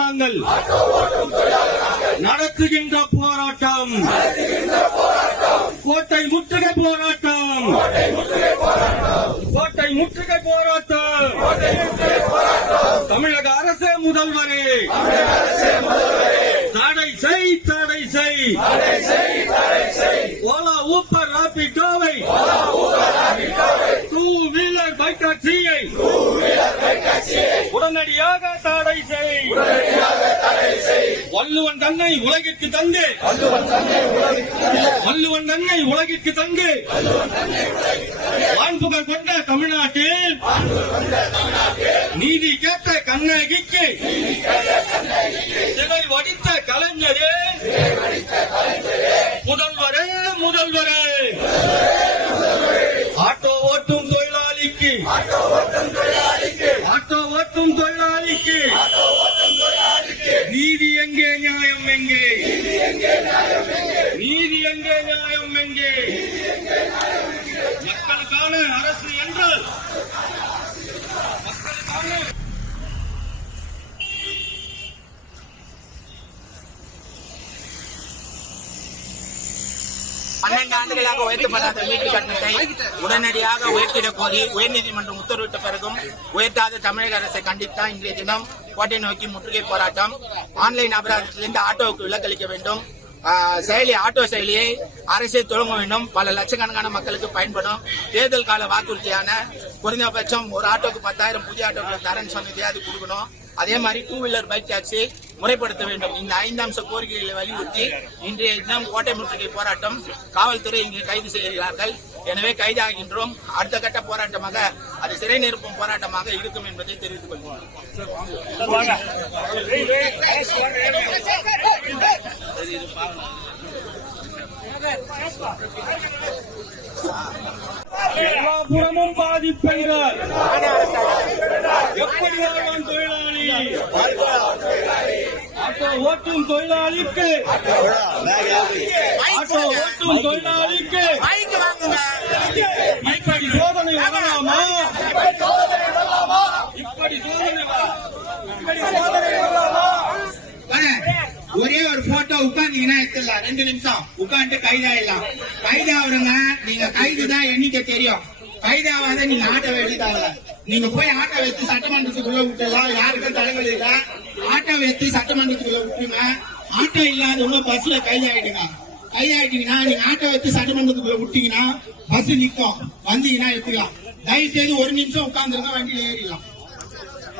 நாங்கள் நடத்துகின்ற போராட்டம் கோட்டை முற்றுகை போராட்டம், கோட்டை முற்றுகை போராட்டம். தமிழக அரசே முதல்வரே தடை செய், தடை செய். ஓலா ஊப்பர் ராபிடோவை, டூ வீலர் பைக் டாக்ஸியை உடனடியாக தடை செய். வள்ளுவன் தன்னை உலகிற்கு தந்து, வள்ளுவன் தன்னை உலகிற்கு தந்து வான்புகழ் கொண்ட தமிழ்நாட்டில் நீதி கேட்ட கண்ணகிக்கு சிலை வடித்த கலைஞரே முதல்வரே, முதல்வரே. ஆட்டோ ஓட்டும் தொழிலாளிக்கு, ஆட்டோ ஓட்டும் தொழிலாளிக்கு நீதி எங்கே, நியாயம் எங்கே? நீதி எங்கே, நியாயம் எங்கே? மக்களுக்கான அரசு என்றால் மக்களுக்கான 12 ஆண்டுகளாக உயர்த்தப்படாத மீட்பு கட்டணத்தை உடனடியாக உயர்த்திடக் கோரி உயர்நீதிமன்றம் உத்தரவிட்ட பிறகும் உயர்த்தாத தமிழக அரசை கண்டித்தான் இன்றைய தினம் கோட்டை நோக்கி முற்றுகை போராட்டம். ஆன்லைன் அபராதத்திலிருந்து ஆட்டோவுக்கு விலக்களிக்க வேண்டும். செயலி, ஆட்டோ செயலியை அரசே தொடங்க வேண்டும். பல லட்சக்கணக்கான மக்களுக்கு பயன்படும். தேர்தல் கால வாக்குறுதியான குறைந்தபட்சம் ஒரு ஆட்டோக்கு 10,000 புதிய ஆட்டோக்கள் தரேன்னு சொன்னதே அது கொடுக்கணும். அதே மாதிரி டூ வீலர் பைக் டாக்ஸி முறைப்படுத்த வேண்டும். இந்த 5 அம்ச கோரிக்கைகளை வலியுறுத்தி இன்றைய தினம் கோட்டை முற்றுகை போராட்டம். காவல்துறை இங்கே கைது செய்கிறார்கள். எனவே கைதாகின்றோம். அடுத்த கட்ட போராட்டமாக அது சிறை நிரப்பும் போராட்டமாக இருக்கும் என்பதை தெரிவித்துக் கொள்கிறோம். எல்லா புறமும் பாதிப்பெண்கள் எப்படி வாழ்வான் தொழிலாளி? ஆட்டோ ஓட்டும் தொழிலாளிக்கு, ஆட்டோ ஓட்டும் தொழிலாளிக்கு இப்படி சோதனை வரலாமா? இப்படி சோதனை வரலாமா? ஒரே ஒரு போட்டோ உட்கார்ந்தீங்கன்னா எடுத்துடலாம். 2 நிமிஷம் உட்காந்துட்டு கைதாயிடலாம். கைதாவுறங்க நீங்க கைதுதான் எண்ணிக்கை தெரியும். கைதாவாத நீங்க ஆட்டோ எடுத்தாங்கல. நீங்க போய் ஆட்டோ வச்சு சட்டமன்றத்துக்குள்ள விட்டுலாம். யாருக்கும் தலைவலி இல்ல. ஆட்டோ வச்சு சட்டமன்றத்துக்குள்ள விட்டுருங்க. ஆட்டோ இல்லாதவங்க பஸ்ல கைதாயிடுங்க. கைதாயிட்டீங்கன்னா நீங்க ஆட்டோ வச்சு சட்டமன்றத்துக்குள்ள விட்டீங்கன்னா பஸ் நிற்கும். வந்தீங்கன்னா எடுத்துக்கலாம். தயவு செய்து 1 நிமிஷம் உட்கார்ந்துருங்க, வண்டியில ஏறிடலாம்.